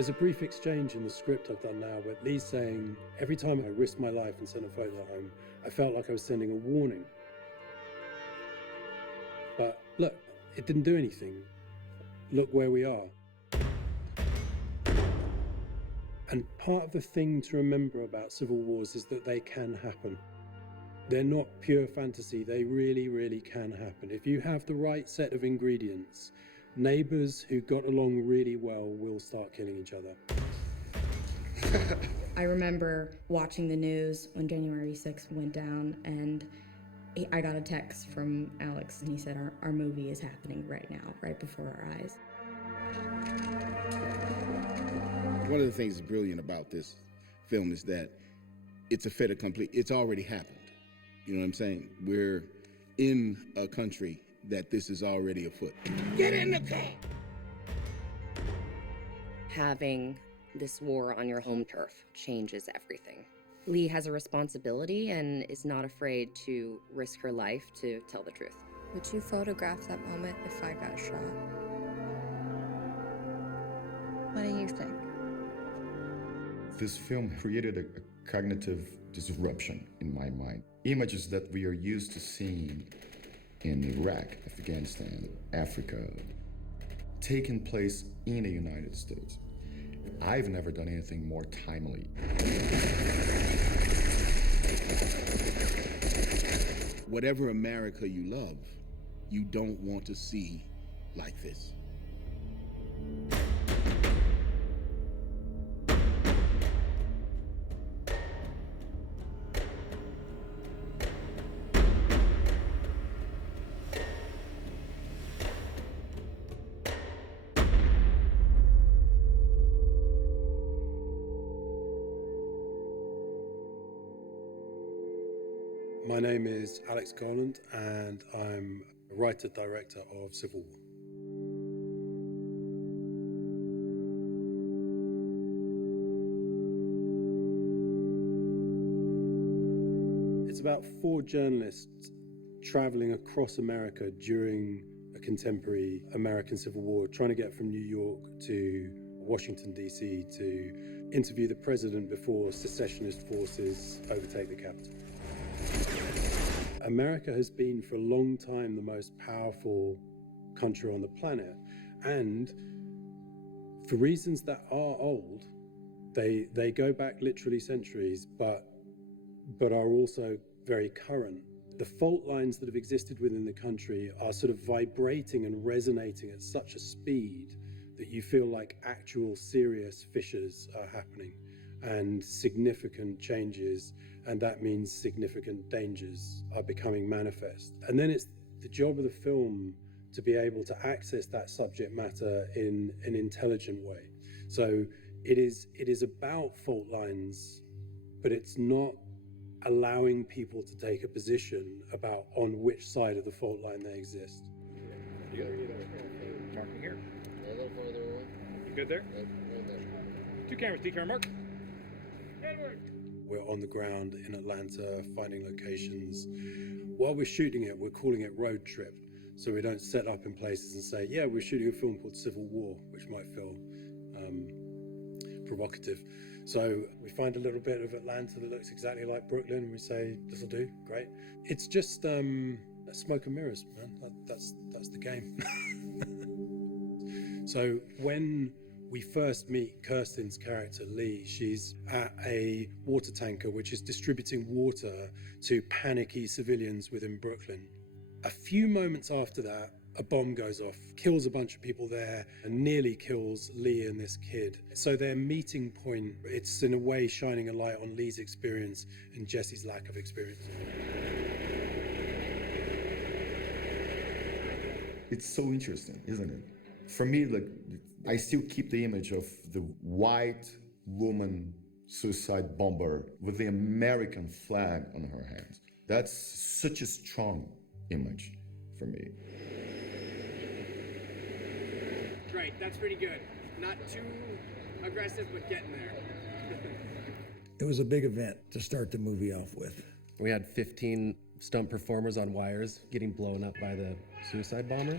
There's a brief exchange in the script I've done now where Lee's saying, every time I risked my life and sent a photo home, I felt like I was sending a warning. But look, it didn't do anything. Look where we are. And part of the thing to remember about civil wars is that they can happen. They're not pure fantasy, they really, really can happen. If you have the right set of ingredients, neighbors who got along really well will start killing each other. I remember watching the news when January 6th went down, and I got a text from Alex, and he said, our movie is happening right now, right before our eyes. One of the things that's brilliant about this film is that it's a fait accompli. It's already happened. You know what I'm saying? We're in a country that this is already afoot. Get in the car! Having this war on your home turf changes everything. Lee has a responsibility and is not afraid to risk her life to tell the truth. Would you photograph that moment if I got shot? What do you think? This film created a cognitive disruption in my mind. Images that we are used to seeing in Iraq, Afghanistan, Africa, taking place in the United States. I've never done anything more timely. Whatever America you love, you don't want to see like this. My name is Alex Garland, and I'm a writer-director of Civil War. It's about 4 journalists traveling across America during a contemporary American Civil War, trying to get from New York to Washington, D.C. to interview the president before secessionist forces overtake the Capitol. America has been for a long time the most powerful country on the planet, and for reasons that are old, they go back literally centuries, but are also very current. The fault lines that have existed within the country are sort of vibrating and resonating at such a speed that you feel like actual serious fissures are happening and significant changes, and that means significant dangers are becoming manifest. And then it's the job of the film to be able to access that subject matter in an intelligent way. So it is about fault lines, but it's not allowing people to take a position about on which side of the fault line they exist. You good? Marking here. A little further away. You good there? Right there. 2 cameras, D camera mark. We're on the ground in Atlanta, finding locations. While we're shooting it, we're calling it road trip. So we don't set up in places and say, yeah, we're shooting a film called Civil War, which might feel provocative. So we find a little bit of Atlanta that looks exactly like Brooklyn, and we say, this'll do, great. It's just smoke and mirrors, man. That's the game. So when we first meet Kirsten's character, Lee, she's at a water tanker which is distributing water to panicky civilians within Brooklyn. A few moments after that, a bomb goes off, kills a bunch of people there, and nearly kills Lee and this kid. So their meeting point, it's in a way shining a light on Lee's experience and Jesse's lack of experience. It's so interesting, isn't it? For me, like, I still keep the image of the white woman suicide bomber with the American flag on her hands. That's such a strong image for me. Great, that's pretty good. Not too aggressive, but getting there. It was a big event to start the movie off with. We had 15 stunt performers on wires getting blown up by the suicide bomber.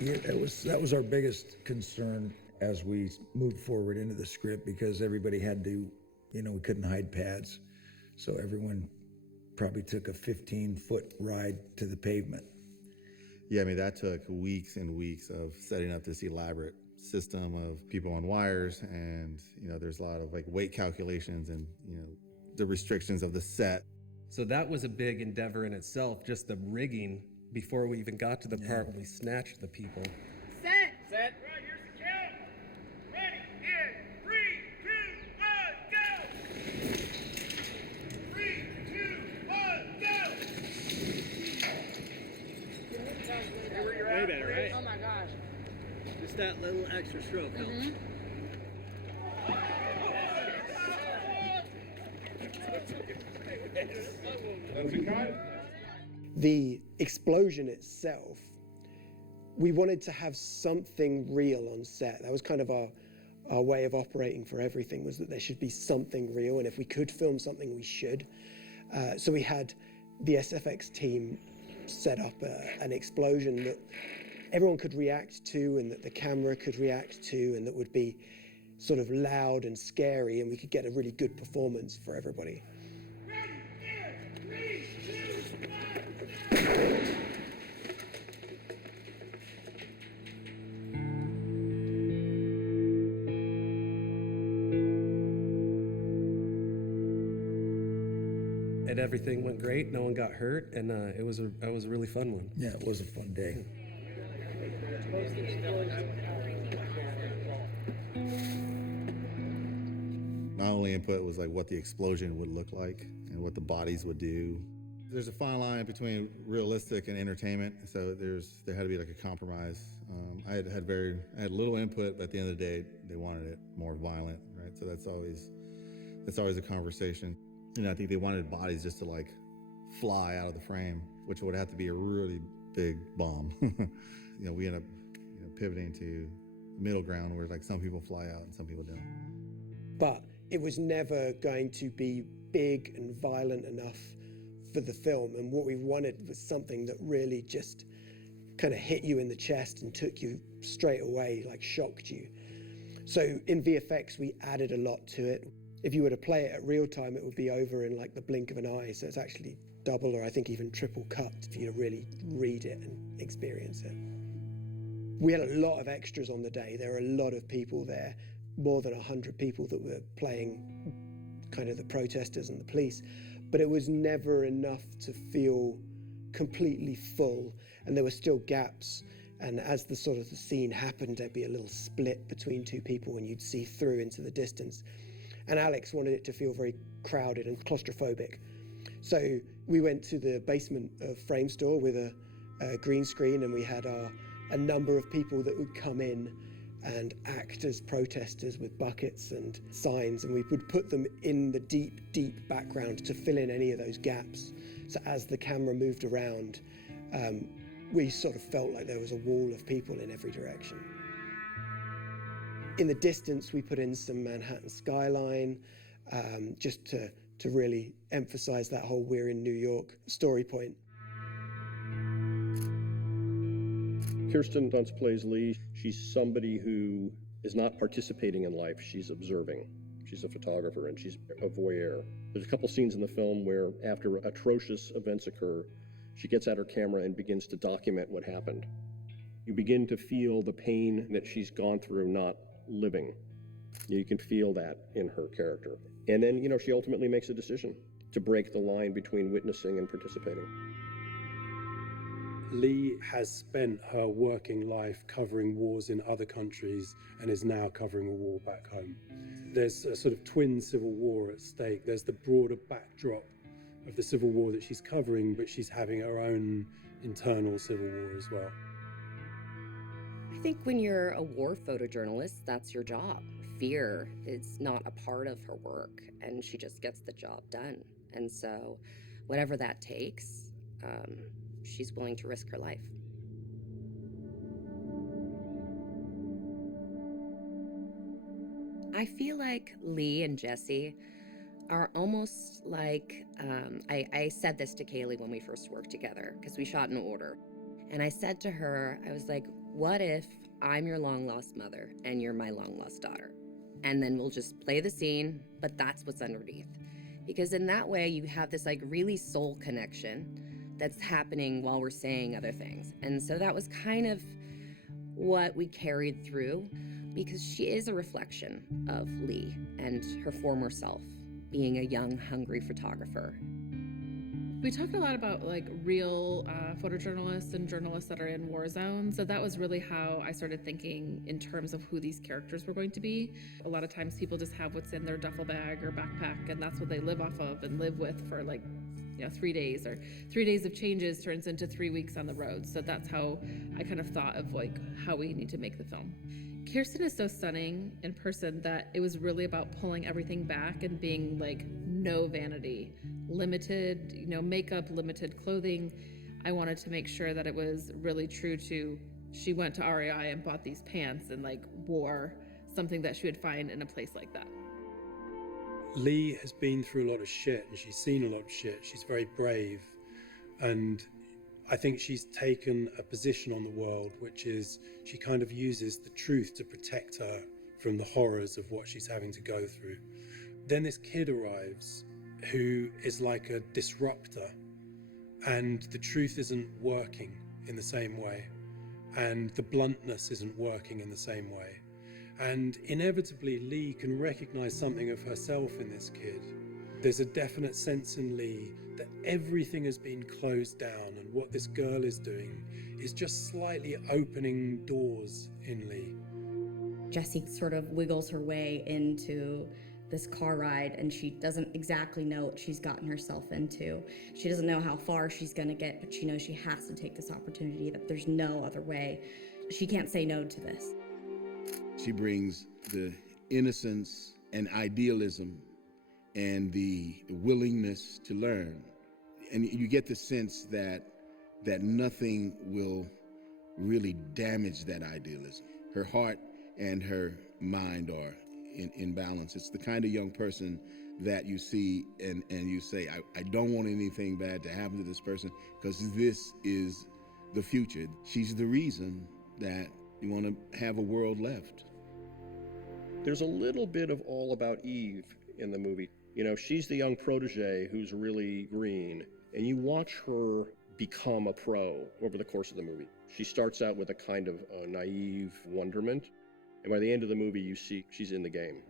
Yeah, that was our biggest concern. as we moved forward into the script because everybody had to, we couldn't hide pads. So everyone probably took a 15-foot ride to the pavement. Yeah, I mean, that took weeks and weeks of setting up this elaborate system of people on wires, and, there's a lot of like weight calculations and, the restrictions of the set. So that was a big endeavor in itself, just the rigging before we even got to the part where we snatched the people. Set! Set! Right, here's the count. Ready, in 3, 2, 1, go! 3, 2, 1, go! Where you're at, better, right? Oh my gosh. Just that little extra stroke helps. The explosion itself, we wanted to have something real on set. That was kind of our way of operating for everything, was that there should be something real, and if we could film something, we should. So we had the SFX team set up an explosion that everyone could react to and that the camera could react to, and that would be sort of loud and scary, and we could get a really good performance for everybody. And everything went great. No one got hurt, and it was a really fun one. Yeah, it was a fun day. My only input was like what the explosion would look like and what the bodies would do. There's a fine line between realistic and entertainment, so there had to be like a compromise. I had little input, but at the end of the day, they wanted it more violent, right? So that's always a conversation. I think they wanted bodies just to like fly out of the frame, which would have to be a really big bomb. We end up pivoting to middle ground where like some people fly out and some people don't. But it was never going to be big and violent enough for the film, and what we wanted was something that really just kind of hit you in the chest and took you straight away, like shocked you. So in VFX, we added a lot to it. If you were to play it at real time, it would be over in like the blink of an eye, so it's actually double or I think even triple cut for you to really read it and experience it. We had a lot of extras on the day. There were a lot of people there, more than 100 people that were playing kind of the protesters and the police, but it was never enough to feel completely full, and there were still gaps, and as the scene happened, there'd be a little split between two people and you'd see through into the distance. And Alex wanted it to feel very crowded and claustrophobic. So we went to the basement of Framestore with a green screen, and we had a number of people that would come in and act as protesters with buckets and signs, and we would put them in the deep, deep background to fill in any of those gaps. So as the camera moved around, we sort of felt like there was a wall of people in every direction. In the distance, we put in some Manhattan skyline, just to really emphasize that whole "we're in New York" story point. Kirsten Dunst plays Lee. She's somebody who is not participating in life, she's observing. She's a photographer and she's a voyeur. There's a couple scenes in the film where after atrocious events occur, she gets out her camera and begins to document what happened. You begin to feel the pain that she's gone through not living. You can feel that in her character. And then, she ultimately makes a decision to break the line between witnessing and participating. Lee has spent her working life covering wars in other countries and is now covering a war back home. There's a sort of twin civil war at stake. There's the broader backdrop of the civil war that she's covering, but she's having her own internal civil war as well. I think when you're a war photojournalist, that's your job. Fear is not a part of her work, and she just gets the job done. And so whatever that takes, she's willing to risk her life. I feel like Lee and Jesse are almost like, I said this to Kaylee when we first worked together, because we shot in order. And I said to her, I was like, what if I'm your long lost mother and you're my long lost daughter. And then we'll just play the scene, but that's what's underneath. Because in that way, you have this like really soul connection that's happening while we're saying other things. And so that was kind of what we carried through, because she is a reflection of Lee and her former self, being a young, hungry photographer. We talked a lot about like real photojournalists and journalists that are in war zones. So that was really how I started thinking in terms of who these characters were going to be. A lot of times people just have what's in their duffel bag or backpack, and that's what they live off of and live with for like, 3 days, or 3 days of changes turns into 3 weeks on the road. So that's how I kind of thought of like how we need to make the film. Kirsten is so stunning in person that it was really about pulling everything back and being like no vanity, limited, makeup, limited clothing. I wanted to make sure that it was really true to, she went to REI and bought these pants and like wore something that she would find in a place like that. Lee has been through a lot of shit and she's seen a lot of shit. She's very brave, and I think she's taken a position on the world, which is she kind of uses the truth to protect her from the horrors of what she's having to go through. Then this kid arrives who is like a disruptor, and the truth isn't working in the same way, and the bluntness isn't working in the same way. And inevitably, Lee can recognize something of herself in this kid. There's a definite sense in Lee that everything has been closed down, and what this girl is doing is just slightly opening doors in Lee. Jessie sort of wiggles her way into this car ride, and she doesn't exactly know what she's gotten herself into. She doesn't know how far she's gonna get, but she knows she has to take this opportunity, that there's no other way. She can't say no to this. She brings the innocence and idealism and the willingness to learn. And you get the sense that nothing will really damage that idealism. Her heart and her mind are in balance. It's the kind of young person that you see and you say, I don't want anything bad to happen to this person, because this is the future. She's the reason that you want to have a world left. There's a little bit of All About Eve in the movie. She's the young protege who's really green, and you watch her become a pro over the course of the movie. She starts out with a kind of naive wonderment, and by the end of the movie, you see she's in the game.